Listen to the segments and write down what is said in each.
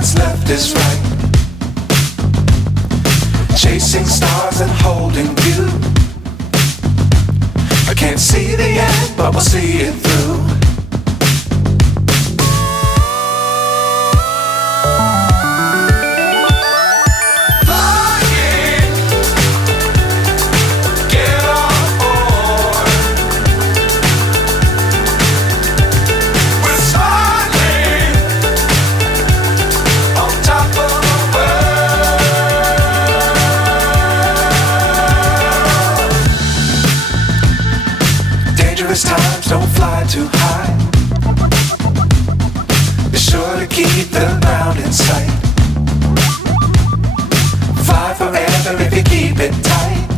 what's left is right. Chasing stars and holding you. I can't see the end, but we'll see it through. Dangerous times, don't fly too high. Be sure to keep the ground in sight. Fly forever if you keep it tight.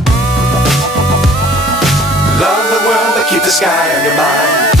Love the world, but keep the sky on your mind.